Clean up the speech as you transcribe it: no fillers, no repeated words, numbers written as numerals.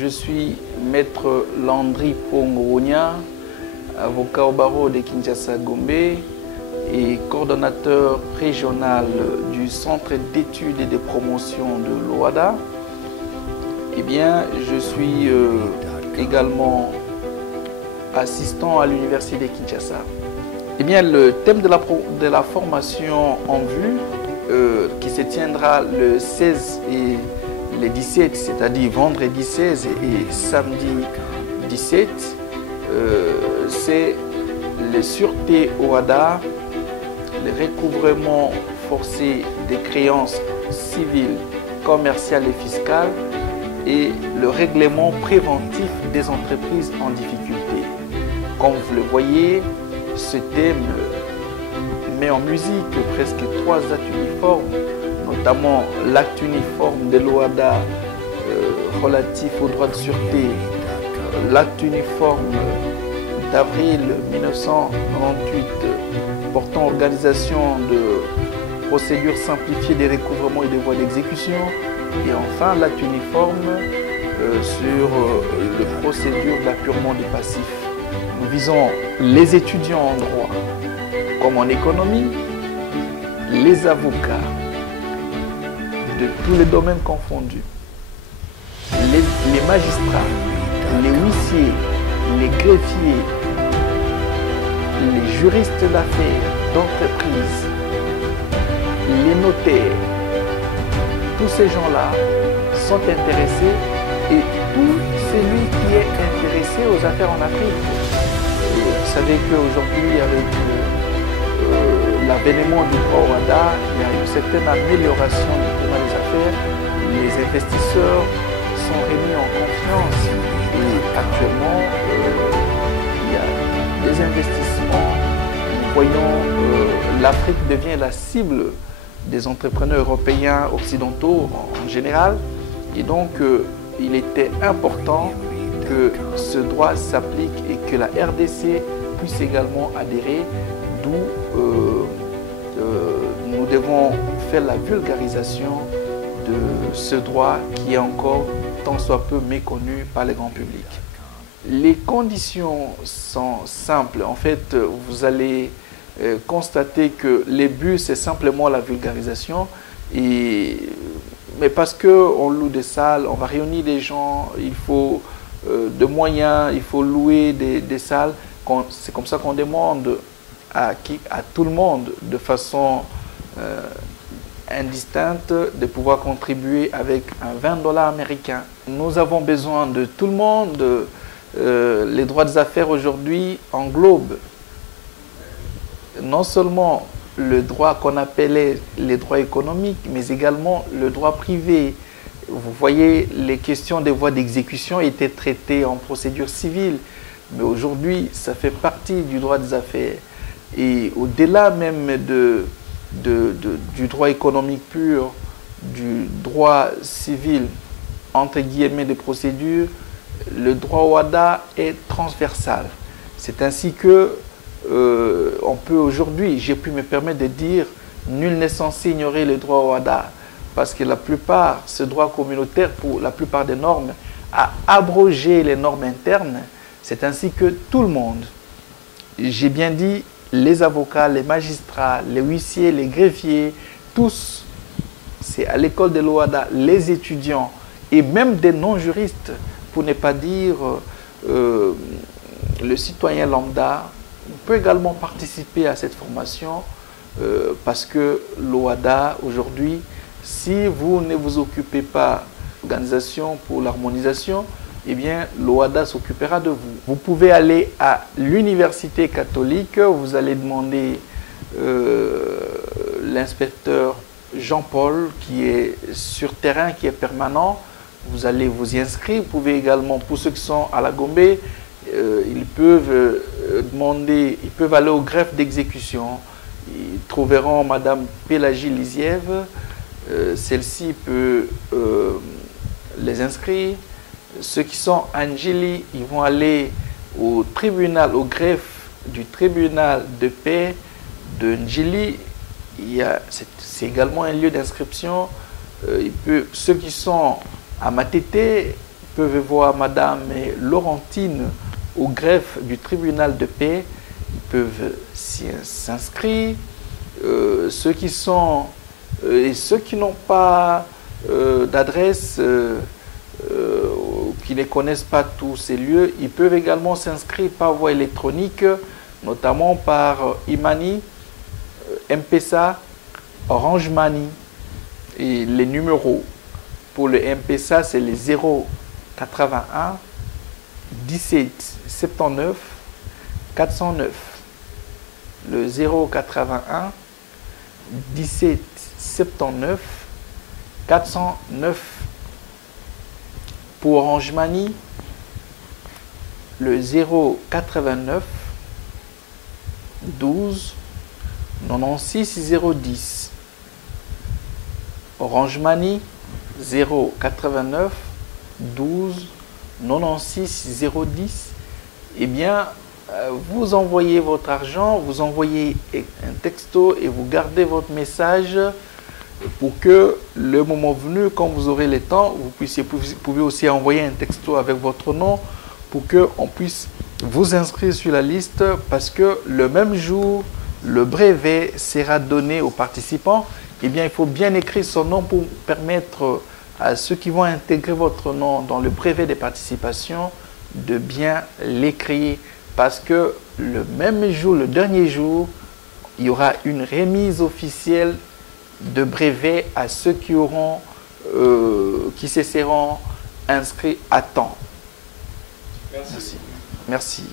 Je suis maître Landry Pongonia, avocat au barreau de Kinshasa-Gombe et coordonnateur régional du Centre d'études et de promotion de l'OADA. Eh bien, je suis également assistant à l'Université de Kinshasa. Eh bien, le thème de la formation en vue, qui se tiendra le 16 et le 17, c'est-à-dire vendredi 16 et samedi 17, c'est la sûreté OADA, le recouvrement forcé des créances civiles, commerciales et fiscales et le règlement préventif des entreprises en difficulté. Comme vous le voyez, ce thème met en musique presque 3 actes uniformes, notamment l'acte uniforme de l'OADA relatif aux droits de sûreté, l'acte uniforme d'avril 1998 portant organisation de procédures simplifiées des recouvrements et des voies d'exécution, et enfin l'acte uniforme sur les procédures d'apurement des passifs. Nous visons les étudiants en droit comme en économie, les avocats de tous les domaines confondus, les magistrats, les huissiers, les greffiers, les juristes d'affaires, d'entreprise, les notaires. Tous ces gens-là sont intéressés et tout celui qui est intéressé aux affaires en Afrique. Et vous savez qu'aujourd'hui, avec l'avènement du droit OADA, il y a une certaine amélioration du climat des affaires. Les investisseurs sont remis en confiance et actuellement, il y a des investissements. Nous voyons l'Afrique devient la cible des entrepreneurs européens occidentaux en général. Et donc, il était important que ce droit s'applique et que la RDC puisse également adhérer, d'où nous devons faire la vulgarisation de ce droit qui est encore tant soit peu méconnu par le grand public. Les conditions sont simples. En fait, vous allez constater que le but, c'est simplement la vulgarisation. Mais parce qu'on loue des salles, on va réunir des gens, il faut de moyens, il faut louer des salles. C'est comme ça qu'on demande à tout le monde de façon indistincte de pouvoir contribuer avec un 20 $ américains. Nous avons besoin de tout le monde. Les droits des affaires aujourd'hui englobent non seulement le droit qu'on appelait les droits économiques, mais également le droit privé. Vous voyez, les questions des voies d'exécution étaient traitées en procédure civile, mais aujourd'hui, ça fait partie du droit des affaires. Et au-delà même du droit économique pur, du droit civil, entre guillemets, des procédures, le droit OADA est transversal. C'est ainsi que on peut aujourd'hui, j'ai pu me permettre de dire, nul n'est censé ignorer le droit OADA, parce que la plupart, ce droit communautaire, pour la plupart des normes, a abrogé les normes internes. C'est ainsi que tout le monde, j'ai bien dit, les avocats, les magistrats, les huissiers, les greffiers, tous, c'est à l'école de l'OADA, les étudiants et même des non-juristes, pour ne pas dire le citoyen lambda, peut également participer à cette formation parce que l'OADA, aujourd'hui, si vous ne vous occupez pas de l'organisation pour l'harmonisation, eh bien, l'OADA s'occupera de vous. Vous pouvez aller à l'université catholique, vous allez demander l'inspecteur Jean-Paul qui est sur terrain, qui est permanent. Vous allez vous y inscrire. Vous pouvez également, pour ceux qui sont à la Gombe, ils peuvent ils peuvent aller au greffe d'exécution. Ils trouveront Madame Pélagie Lisièvre. Celle-ci peut les inscrire. Ceux qui sont à Njili, ils vont aller au tribunal, au greffe du tribunal de paix de Njili. C'est également un lieu d'inscription. Ceux qui sont à Matete peuvent voir Madame Laurentine au greffe du tribunal de paix. Ils peuvent s'inscrire. Ceux qui sont et ceux qui n'ont pas d'adresse, qui ne connaissent pas tous ces lieux, ils peuvent également s'inscrire par voie électronique, notamment par Imani, M-Pesa, Orange Money. Et les numéros pour le M-Pesa, c'est les 081 17 79 409. Le 081 17 79 409. Pour Orange Money, le 089 12 96 010. Orange Money 089 12 96 010. Eh bien, vous envoyez votre argent, vous envoyez un texto et vous gardez votre message pour que le moment venu, quand vous aurez le temps, vous pouvez aussi envoyer un texto avec votre nom pour qu'on puisse vous inscrire sur la liste, parce que le même jour, le brevet sera donné aux participants. Eh bien, il faut bien écrire son nom pour permettre à ceux qui vont intégrer votre nom dans le brevet des participations de bien l'écrire, parce que le même jour, le dernier jour, il y aura une remise officielle de brevet à ceux qui auront, qui se seront inscrits à temps. Merci. Merci.